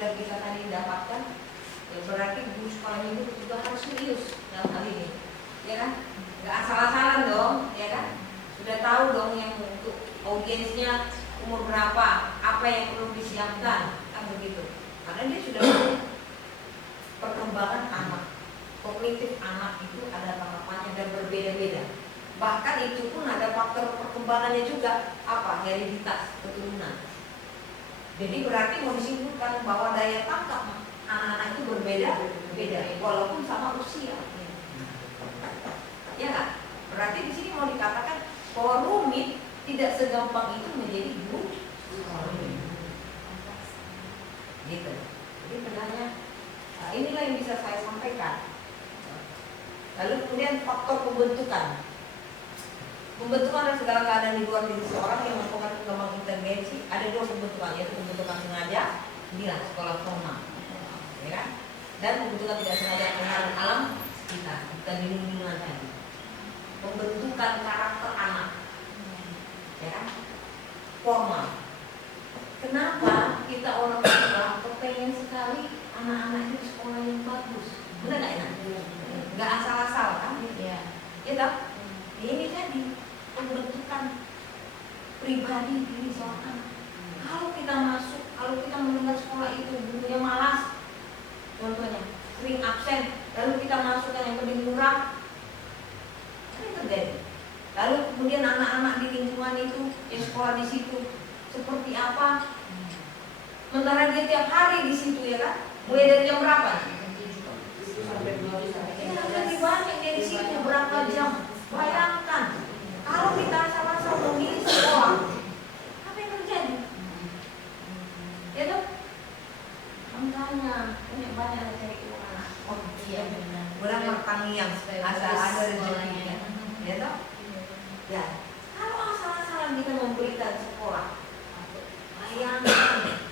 sudah kita tadi dapatkan, ya berarti guru sekolah minggu juga harus serius dalam hal ini, ya kan? Nggak asal-asalan dong, ya kan? Sudah tahu dong yang untuk audiensnya umur berapa, apa yang perlu disiapkan, kan begitu. Karena dia sudah tahu perkembangan anak, kognitif anak itu ada tahapannya dan berbeda-beda. Bahkan itu pun ada faktor perkembangannya juga, apa? Hereditas, keturunan. Jadi berarti mau disimpulkan bahwa daya tangkap anak-anak itu berbeda-beda, walaupun sama usia. Ya kan? Berarti di sini mau dikatakan bahwa rumit tidak segampang itu menjadi guru. Gitu. Jadi sebenarnya inilah yang bisa saya sampaikan. Lalu kemudian faktor pembentukan. Pembentukan adalah segala keadaan di luar diri seorang yang mempengaruhi kembang inteligensi. Ada dua pembentukan, yaitu pembentukan sengaja, inilah sekolah formal, ya kan? Dan pembentukan tidak sengaja pengaruh alam kita, bukan di lingkungan tadi. Pembentukan karakter anak, ya kan? Formal. Kenapa kita orang tua kepengen sekali anak-anak itu sekolah yang bagus? Benar nggak enak? Nggak asal-asal kan? Ya, tak? Ini tadi pembentukan pribadi diri seorang anak. Kalau kita masuk, kalau kita mendengar sekolah itu gurunya malas, contohnya sering absen, lalu kita masukkan yang penting murah, apa yang terjadi? Lalu kemudian anak-anak di lingkungan itu, yang sekolah di situ, seperti apa? Sementara dia tiap hari di situ, ya kan? Mulai dari jam berapa? Sampai 12 sampai. Ya, lebih banyak dia di situ berapa jam? Bayangkan, kalau kita asal-asal memilih sekolah, apa yang terjadi? Ya dong? Makanya banyak cari uang anak. Oh iya benar. Bulan pertanian, asal ada rezekinya. Ya dong? Ya. Kalau asal-asalan kita memberikan sekolah, bayangkan.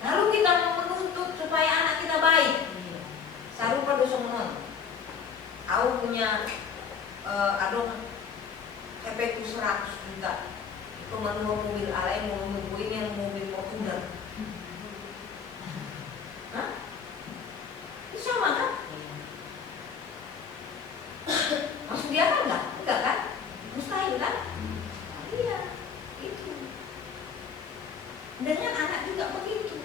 Lalu kita menuntut supaya anak kita baik. Sarupa dosa menon. Aku punya adong HP ku 100 juta. Itu mau mobil alay, mau mobil ini yang mobil Fortuner. Hah? Itu sama kan? Maksud dia kan enggak? Enggak kan? Mustahil kan? Iya, itu. Dengan anak juga begitu.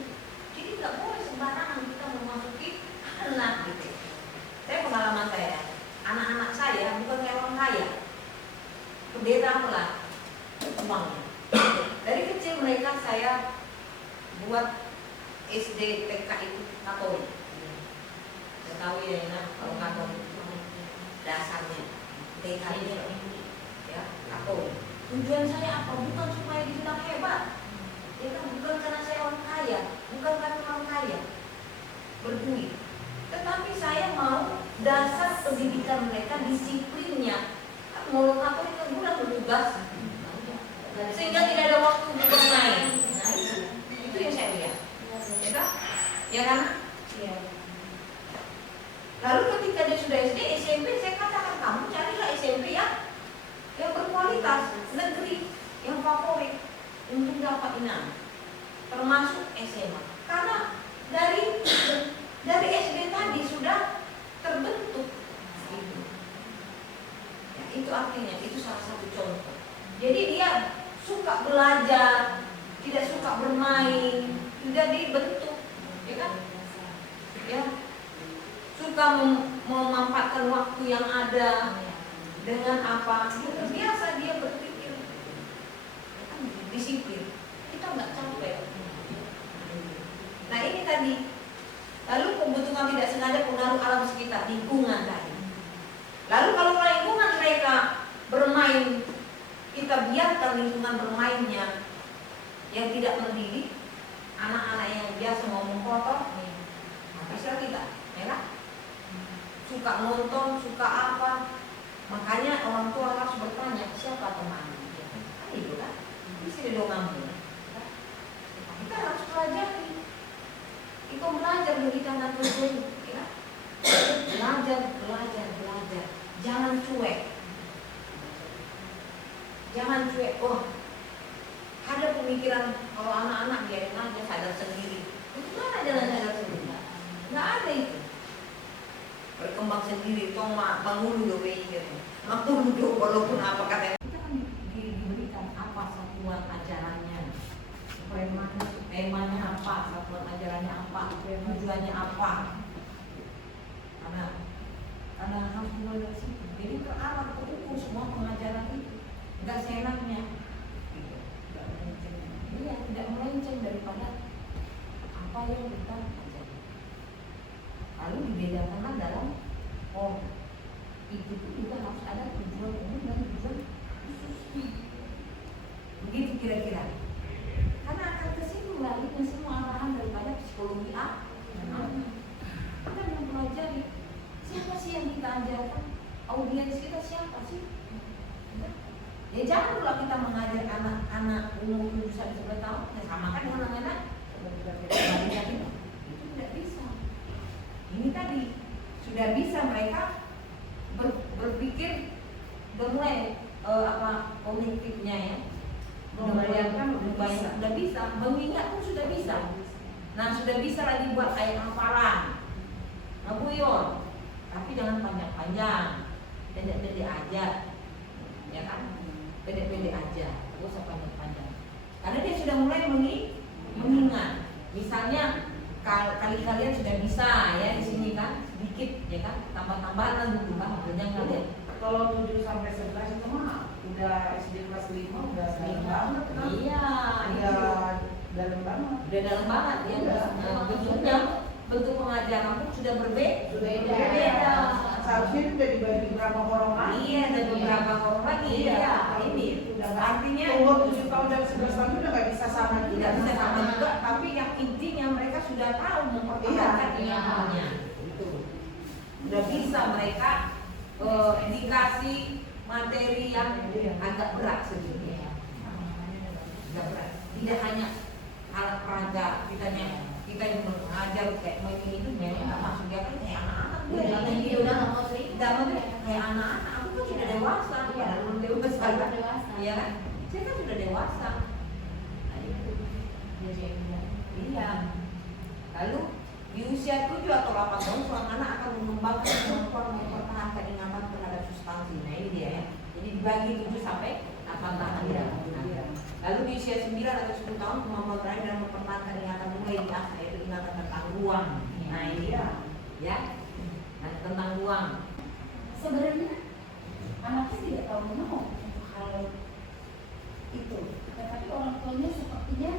Jadi enggak boleh sembarangan kita memasuki anak gitu. Saya pengalaman saya, anak-anak saya bukan kayak orang kaya, pendeta pula uangnya. Dari kecil mereka saya buat SD TK itu Katolik. Saya tahu ya, nah, kalau Katolik dasarnya TK ini ya Katolik. Tujuan saya apa? Bukan supaya dibilang hebat, ya kan? Bukan karena saya orang kaya, bukan karena orang kaya berduit, tetapi saya mau dasar pendidikan mereka, disiplinnya. Mulut Katolik kan bulan bertugas, sehingga tidak ada waktu untuk bermain. Nah itu yang saya lihat, ya kan? Ya kan? Ya. Lalu ketika dia sudah SD, SMP, saya katakan kamu carilah SMP yang berkualitas, negeri, yang favorit untuk dapat inang, termasuk SMA. Karena dari SD tadi sudah terbentuk itu. Ya, itu artinya itu salah satu contoh. Jadi dia suka belajar, tidak suka bermain, sudah dibentuk, ya kan? Ya, suka memanfaatkan waktu yang ada dengan apa? Terbiasa dia berpikir, ya kan? Disiplin. Kita nggak capek. Nah ini tadi. Lalu pembentukan tidak sengaja pengaruh alam sekitar, lingkungan tadi. Lalu kalau lingkungan mereka bermain, kita biarkan lingkungan bermainnya yang tidak mendidik, anak-anak yang biasa ngomong kotor, bisa kita, ya kan? Suka nonton, suka apa? Makanya orang tua harus bertanya siapa teman. Kan itu kan? Bisa didongamu. Kita harus pelajari. Kita belajar dari tangan Tuhan, ya. Belajar. Jangan cuek. Jangan cuek. Oh, ada pemikiran kalau anak-anak biarin aja sadar sendiri. sendiri, toma bangun do gitu. Bangun do walaupun apa katanya. Kita kan diberikan apa satuan ajarannya, temanya apa, satuan ajarannya apa, tujuannya apa. Karena harus mulai dari situ. Jadi terarah, terukur semua pengajaran itu, nggak seenaknya. Gitu. Iya, tidak melenceng daripada apa yang kita ajarkan. Lalu dibedakan dalam itu pun juga harus ada tujuan umum dan tujuan khusus. Begitu kira-kira. Karena akan kesini larinya semua arahan daripada psikologi A dan A. Kita yang pelajari siapa sih yang kita ajarkan, audiens kita siapa sih? Ya jangan pula kita mengajar anak-anak umur 7-11 tahun, ya sama kan dengan anak-anak itu tidak bisa. Ini tadi sudah bisa mereka berpikir mulai kognitifnya ya, membayangkan sudah bisa, mengingat pun sudah bisa. Nah sudah bisa lagi buat kayak hafalan, ngebuyon, tapi jangan panjang-panjang, pendek-pendek aja, ya kan? Pendek-pendek aja, terus panjang-panjang. Karena dia sudah mulai mengingat. Misalnya kalian sudah bisa ya di sini kan, sedikit ya kan, tambah-tambahan dulu kan, banyak kalian. Kalau 7 sampai 11 itu mah udah SD kelas 5 udah dalam banget kan? Iya, udah dalam banget. Udah dalam banget ya. Bentuknya, bentuk pengajaran pun sudah berbeda. Seharusnya itu udah dibagi berapa orang lagi? Iya, ada beberapa orang lagi. Iya, ini artinya umur 7 tahun dan 11 tahun udah nggak bisa sama juga. Tidak bisa sama juga, tapi yang intinya mereka sudah tahu mempertahankan ingatannya. Itu udah bisa mereka dikasih materi yang agak berat sedikit. Agak berat. Tidak hanya alat peraga, kita yang mengajar kayak begini itu memang nggak masuk dia kan kayak anak-anak. Dia udah nggak mau cerita, kayak anak-anak. Aku kan sudah dewasa, ya belum dewasa. Iya kan? Saya kan sudah dewasa. Iya. Lalu di usia 7 atau 8 tahun seorang anak akan mengembangkan kemampuan mempertahankan ingatan terhadap substansi. Nah ini dia ya. Jadi dibagi 7 sampai 8 tahun ya. Lalu di usia 9 atau 10 tahun kemampuan terakhir dalam mempertahankan ingatan mulai diasah, yaitu ingatan tentang ruang. Nah ini dia. Ya. Nah, tentang ruang. Sebenarnya anaknya tidak tahu mau hal itu, tetapi orang tuanya sepertinya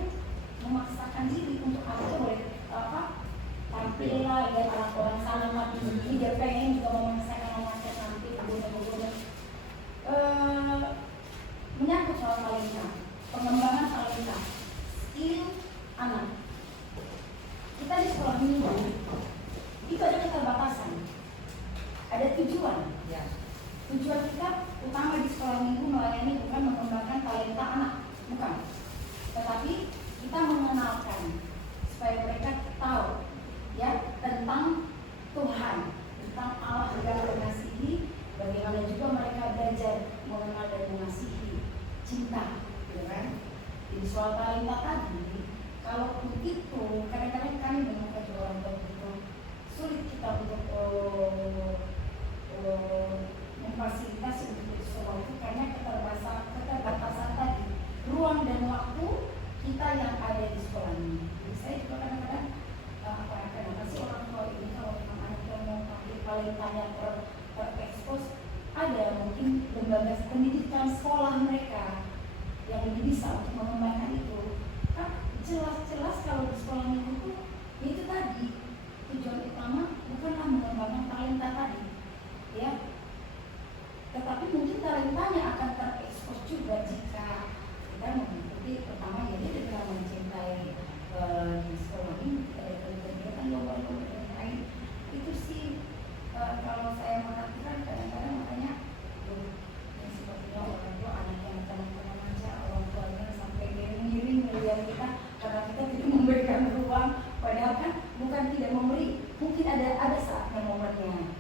memaksakan diri untuk aja boleh tampil lah ya, anak orang sana mati begini, dia pengen juga memaksakan anaknya tampil begoda-begoda. Menyangkut soal talenta, pengembangan talenta, skill anak. Kita di sekolah minggu itu ada keterbatasan, ada tujuan. Ya. Tujuan kita utama di sekolah minggu melayani bukan mengembangkan talenta anak, bukan. Tetapi kita mengenalkan supaya mereka tahu ya tentang Tuhan, tentang Allah yang mengasihi, bagaimana juga mereka belajar mengenal dan mengasihi, cinta, ya kan? Jadi soal talenta tadi, kalau itu kadang-kadang kami menemukan orang tua itu sulit kita untuk memfasilitasi untuk semua itu karena keterbatasan tadi ruang dan waktu kita yang ada di sekolah ini. Jadi saya juga kadang-kadang kenapa sih orang tua ini kalau memang anaknya mau pakai talentanya terekspos, ada mungkin lembaga pendidikan sekolah mereka yang lebih bisa untuk mengembangkan itu. Kan jelas-jelas kalau di sekolah minggu itu tadi tujuan utama bukanlah mengembangkan talenta tadi, ya. Tetapi mungkin talentanya akan terekspos juga jika kita mengikuti pertama ya dia dengan mencintai di sekolah ini kegiatan lomba-lomba dan lain itu sih kalau saya perhatikan kadang-kadang makanya yang sepertinya orang tua anak yang kadang-kadang manja orang tuanya sampai miring-miring melihat kita karena kita tidak memberikan ruang, padahal kan bukan tidak memberi, mungkin ada saatnya momennya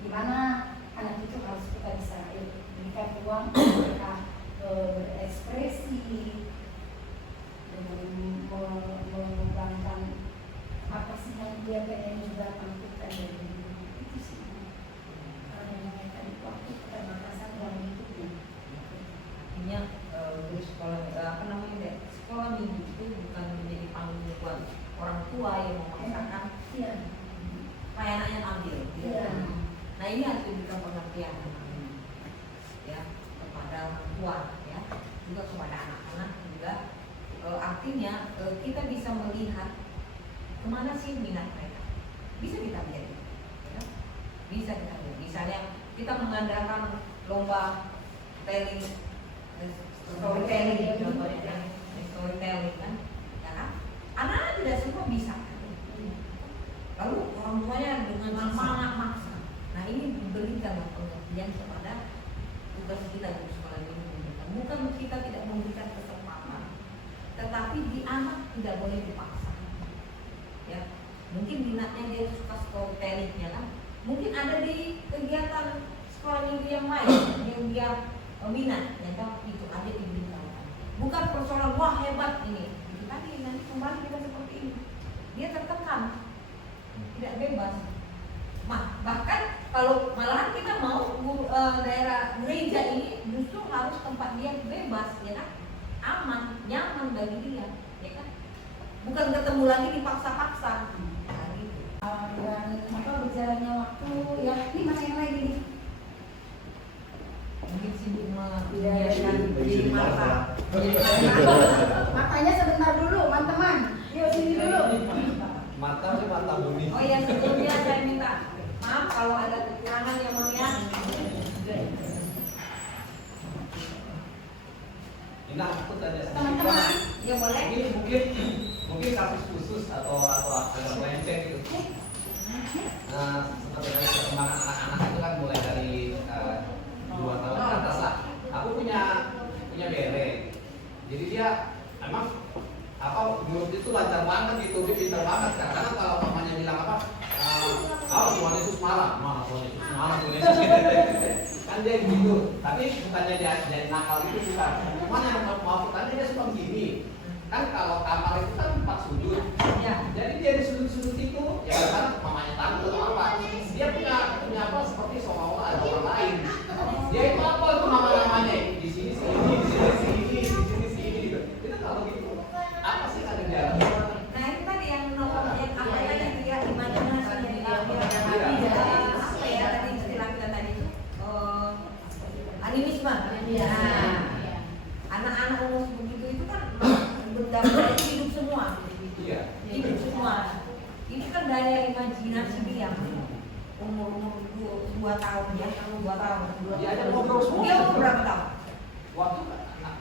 di mana anak itu harus kita bisa berikan ruang mereka berekspresi dengan mengembangkan apa sih yang dia pengen juga tampilkan dari diri itu sih. tua yang memaksakan Iya. supaya anaknya ambil. Iya. Nah ini harus diberikan pengertian ya kepada orang tua ya, juga kepada anak-anak juga. Artinya kita bisa melihat kemana sih minat mereka, bisa kita lihat ya. Bisa kita lihat, misalnya kita mengandalkan lomba storytelling contohnya, storytelling kan, ya kan? Anak-anak tidak semua bisa. Lalu orang tuanya dengan semangat maksa. Nah ini diberikan pengertian kepada tugas kita di sekolah ini. Bukan kita tidak memberikan kesempatan, tetapi di anak tidak boleh dipaksa. Ya, mungkin minatnya dia suka storytelling ya kan? Mungkin ada di kegiatan sekolah minggu yang lain yang dia minat, ya kan? Itu aja diberitahukan. Bukan persoalan wah hebat ini. Itu tadi nanti kembali kita seperti ini. Dia tertekan, tidak bebas. Bahkan kalau malahan kita mau daerah gereja ini justru harus tempat dia bebas, ya kan? Aman, nyaman bagi dia, ya kan? Bukan ketemu lagi dipaksa-paksa. Nah, gitu. Dan berjalannya waktu ya, ini mana yang lain ini? Mungkin sibuk membiarkan diri mata. Matanya sebentar dulu, teman-teman. Yuk sini dulu. Mata sih mata bumi. Oh ya, sebelumnya saya minta maaf kalau ada kekurangan yang mulia. Ini aku tanya Teman-teman, Ya boleh. mungkin kasus khusus atau agak melenceng gitu. Nah, seperti tadi perkembangan anak-anak itu kan mulai dari 2 tahun ke atas lah. Aku punya bere. Jadi dia emang menurut itu lancar banget gitu, dia pintar banget kan. Karena kalau mamanya bilang Tuhan Yesus marah, Tuhan Yesus kan dia gitu. Tapi bukannya dia jadi nakal itu bukan. Cuman yang mau tanya dia suka begini. Kan kalau kamar itu kan 4 sudut. Ya. Jadi dia di sudut-sudut itu ya kan mamanya takut atau apa. Dia punya apa seperti seolah-olah ada orang lain. Dia itu apa itu namanya? Di sini sini, di sini sini gitu. Itu kalau gitu apa sih ada di dalam? Nah itu tadi yang nomor yang apa tadi dia imajinasi dia apa ya tadi istilah kita tadi itu animisme. Nah, anak-anak umur begitu itu kan benda-benda itu hidup semua. Iya. Hidup semua. Ini kan daya imajinasi dia. Umur 2 tahun ya, 2 tahun. Dia ada ngobrol semua. Dia umur berapa tahun? Waktu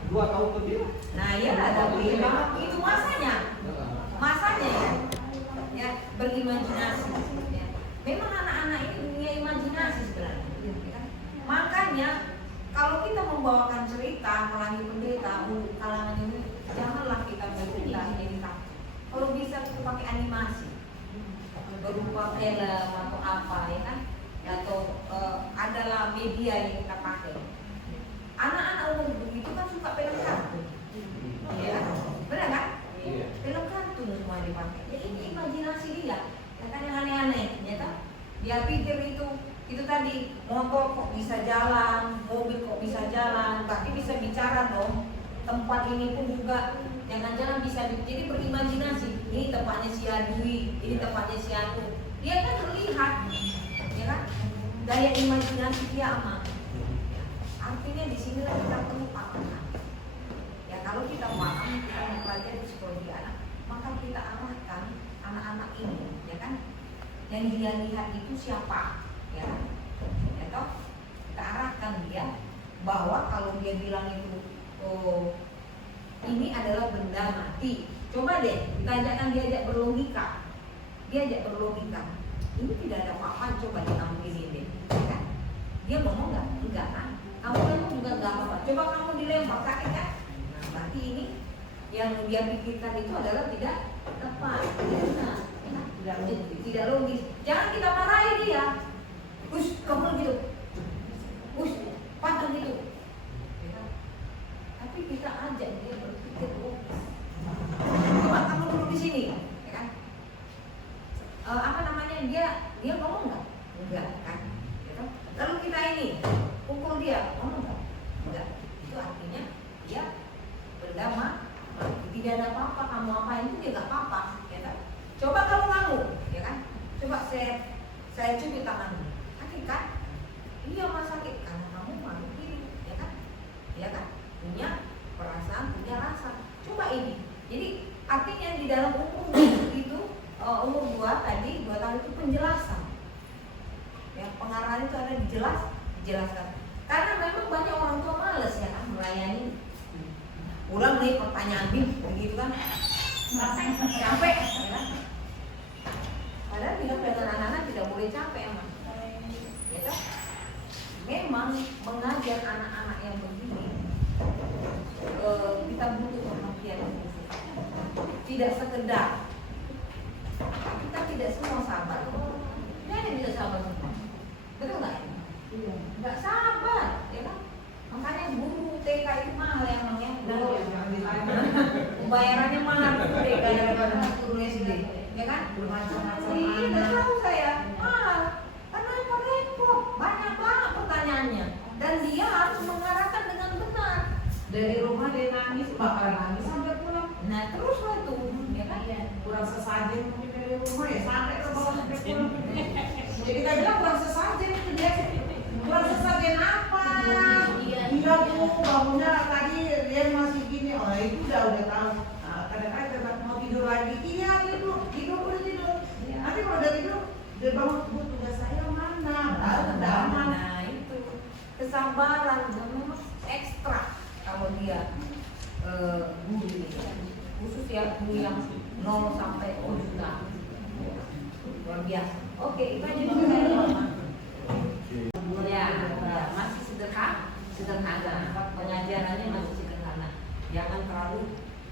2 tahun lebih. Nah iya tapi itu masanya ya berimajinasi ya. Memang anak-anak ini punya imajinasi sebenarnya ya. Makanya kalau kita membawakan cerita melalui pendeta kalangan ini janganlah kita bercerita jadi takut. Kalau bisa kita pakai animasi berupa film atau apa ya kan, atau adalah media yang kita pakai. Anak-anak umur begitu kan suka film kartun, ya, benar kan? Iya. Film kartun semua dipakai. Ya ini imajinasi dia, ya kan yang aneh-aneh, ya kan? Dia pikir itu tadi motor kok bisa jalan, mobil kok bisa jalan, tapi bisa bicara dong. Tempat ini pun juga jangan-jangan bisa jadi berimajinasi. Ini tempatnya si Adwi, ini tempatnya si Anu. Dia kan melihat, ya kan? Daya imajinasi dia aman. Artinya di sini kita perlu paham. Ya kalau kita paham, kita mempelajari psikologi anak, maka kita arahkan anak-anak ini, ya kan? Yang dia lihat itu siapa, ya? Ya toh? Kita arahkan dia bahwa kalau dia bilang itu, oh ini adalah benda mati. Coba deh kita ajakkan diajak berlogika. Diajak berlogika. Ini tidak ada apa-apa, coba ditampilin deh, ya kan? Dia ngomong nggak? Enggak kan? Kamu lempar juga nggak apa-apa. Coba kamu dilempar sakit kan? Nah, berarti ini yang dia pikirkan itu adalah tidak tepat, tidak benar, tidak logis. Jangan kita marahi dia. Kamu gitu. Patah gitu. Ya. Tapi kita ajak dia berpikir logis. Coba kamu duduk di sini, ya kan? Apa namanya dia ngomong nggak? Enggak kan? Ya kan? Lalu kita ini pukul dia, ngomong nggak? Enggak. Itu artinya dia benda mati. Tidak ada apa-apa, kamu apain itu dia nggak apa-apa, ya kan? Coba saya cubit tanganmu. Sakit kan? Iya mas sakit karena kamu makhluk hidup, ya kan? Ya kan? Punya perasaan, punya rasa. Coba ini. Jadi artinya di dalam umur itu umur 2 tadi 2 tahun itu penjelasan. Ya, pengarahan itu ada dijelaskan. Karena memang banyak orang tua males ya kan melayani. Ulang nih pertanyaan begitu kan? Capek, ya kan? Padahal hidup dengan anak-anak tidak boleh capek emang. Ya kan? Memang mengajar anak-anak yang begini kita butuh perhatian khusus. Tidak sekedar kita tidak semua sabar. Tidak ada yang bisa sabar semua. Betul nggak? Nggak sabar, ya kan? Makanya guru TK itu mahal ya emangnya. Pembayarannya mahal guru TK daripada guru SD, ya kan? Bermacam-macam. Iya, tahu saya mahal. Karena apa repot? Banyak banget pertanyaannya. Dan dia harus mengarahkan dengan benar. Dari rumah dia nangis, bakal nangis sampai pulang. Nah terus lah itu, ya kan? Kurang sesajen mungkin dari rumah ya sampai ke bawah sampai pulang. Jadi kita bilang kurang sesajen itu dia. Kurang sesajen apa? Iya bu, bangunnya tadi dia masih gini. Oh itu udah tahu. Kadang-kadang kita mau tidur lagi. Iya tidur udah tidur. Nanti kalau udah tidur dia bangun, bu tugas saya mana? Udah aman. Nah itu kesabaran dan memang ekstra kalau dia guru ini khusus ya guru yang 0 sampai 10 juta luar biasa. Oke itu aja dulu saya Mama. Ya masih sederhana pengajarannya masih sederhana, jangan terlalu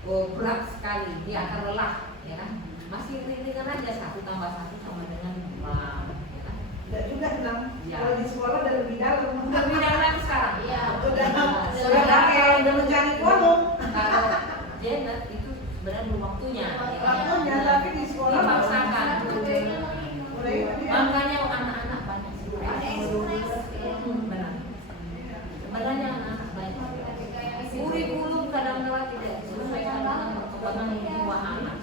berat sekali, dia akan lelah ya kan. Masih ringan aja 1 tambah 1 sama dengan 5 ya kan. Tidak juga bilang Ya. kalau di sekolah udah lebih dalam. Lebih dalam sekarang. Iya. Sudah kayak udah mencari kolom. Kalau Janet itu sebenarnya belum waktunya. Waktunya tapi di sekolah Dipaksakan. mulai Makanya anak-anak banyak stres. Benar. Sebenarnya anak-anak banyak. Kurikulum kadang-kadang tidak disesuaikan dengan perkembangan jiwa anak.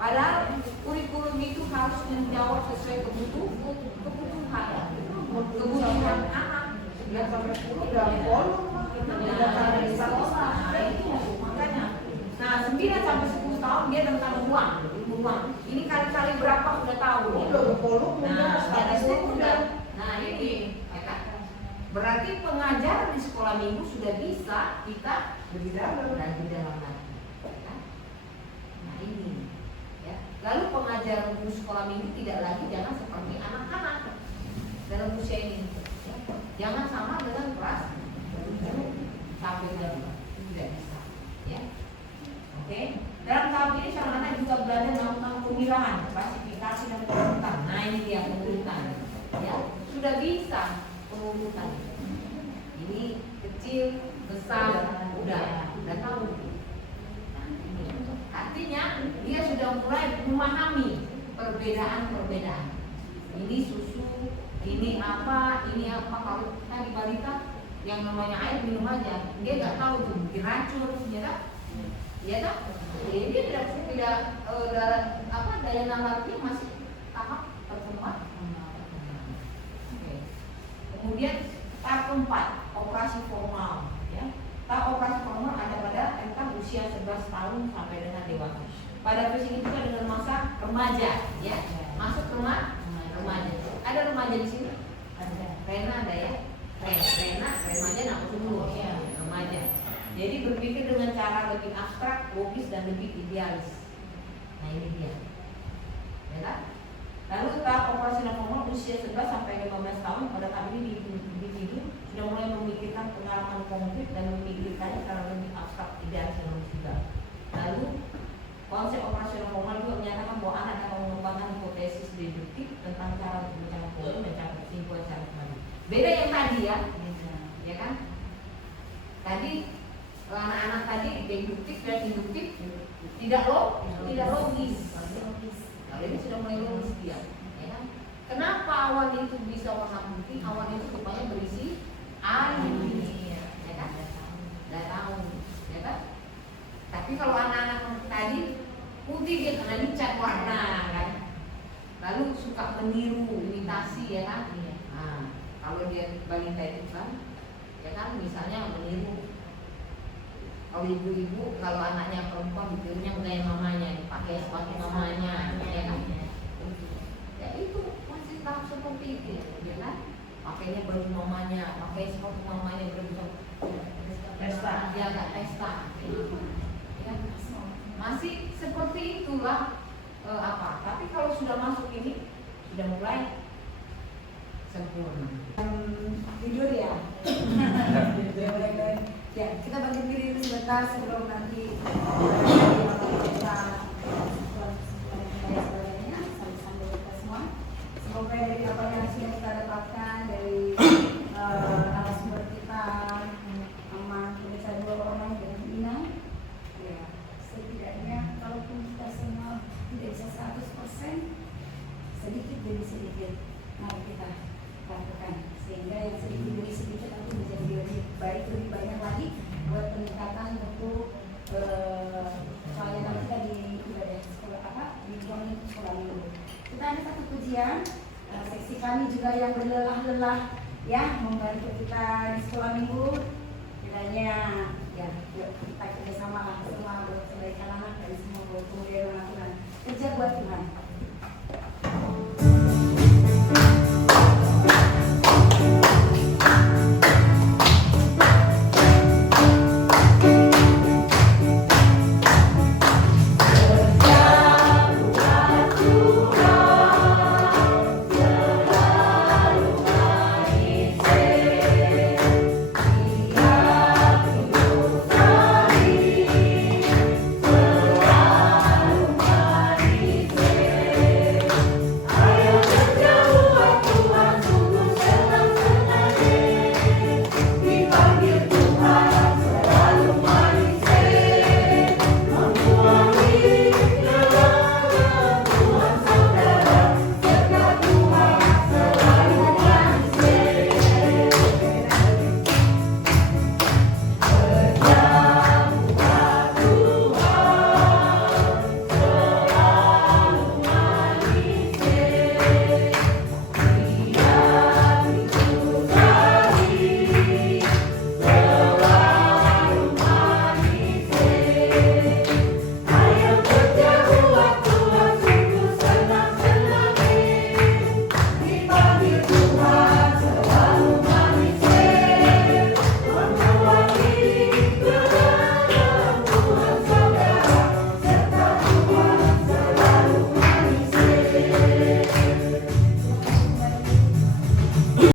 Padahal kurikulum itu harus menjawab sesuai kebutuhan anak. ya sampai 10 udah kolom. Udah sampai di sekolah. Makanya. Nah, 9 sampai 10 tahun dia tentang uang. Ini kali-kali berapa udah tahu dia. Udah kolom udah Nah, sampai dari 10 udah. Nah, ini ya kan? Berarti pengajaran di sekolah minggu sudah bisa kita lebih dalam. dan di dalam lagi. Ya kan? Nah, ini ya. Lalu pengajaran di sekolah minggu tidak lagi jangan seperti anak-anak dalam usia ini. Ya. Jangan sama dengan kelas sampai jam tidak bisa. Ya. Oke. Dalam tahap ini anak-anak juga belajar melakukan pemilahan, klasifikasi dan pengurutan. Nah ini dia pengurutan. Ya, sudah bisa pengurutan. Ini kecil, besar, udah tahu. Nah, ini. Artinya dia sudah mulai memahami perbedaan-perbedaan. Ini susu, ini apa. Kalau tadi balita yang namanya air minum aja, dia nggak tahu tuh diracun, ya kan? Ya kan? Jadi dia tidak daya nalarnya masih tahap pertemuan. Oke. Kemudian tahap keempat, operasi formal. Ya. Tahap operasi formal ada pada rentang usia 11 tahun sampai dengan dewasa. Pada usia ini juga dengan masa remaja, ya. Masuk remaja. Ada remaja di sini? Ada. Rena ada ya? Remaja nak dulu. Ya. Remaja. Jadi berpikir dengan cara lebih abstrak, logis dan lebih idealis. Nah ini dia. Ya kan? Lalu tahap operasional formal usia 11 sampai 15 tahun pada tahap ini individu sudah mulai memikirkan pengalaman konkret dan memikirkannya secara lebih abstrak, idealis dan logis juga. Lalu konsep operasional formal juga menyatakan bahwa anak dapat mengembangkan hipotesis deduktif tentang cara untuk mencari poin dan cara kesimpulan secara kembali. Beda yang tadi ya kan? Tadi anak-anak tadi deduktif dan induktif tidak logis. Kalau ini sudah mulai logis dia. Ya kan? Kenapa awan itu bisa warna putih? Awan itu rupanya berisi air. Ya kan? Tidak tahu. Ya kan? Tapi kalau anak-anak tadi putih dia karena dicat warna kan. Lalu suka suka meniru, imitasi ya kan. Nah, kalau dia balita itu kan, ya kan misalnya meniru. Kalau ibu-ibu, kalau anaknya perempuan ditirunya gaya mamanya, dipakai sepatu mamanya, ya kan? Ya itu masih tahap seperti itu, ya kan? Pakainya baju mamanya, pakai sepatu mamanya, baju Pesta. ya nggak pesta. Ya, masih seperti itulah apa? Tapi kalau sudah masuk ini, sudah mulai sempurna. Tidur ya. Ya, kita bagi diri dulu sebentar sebelum nanti kita sambil kita semua. Semoga dari apa yang kita dapatkan dari narasumber kita, aman kita 2 orang dan Ina. Ya, setidaknya kalaupun kita semua tidak bisa 100%, sedikit demi sedikit mari kita lakukan sehingga yang sedikit demi sedikit nanti menjadi lebih baik, lebih banyak lagi buat peningkatan untuk pelayanan kita di ibadah sekolah di sekolah minggu. Kita ada satu pujian, seksi kami juga yang berlelah-lelah ya membantu kita di sekolah minggu. Kiranya ya yuk kita kerjasama lah semua buat kebaikan anak dan semua buat kemudian Tuhan. Kerja buat Tuhan.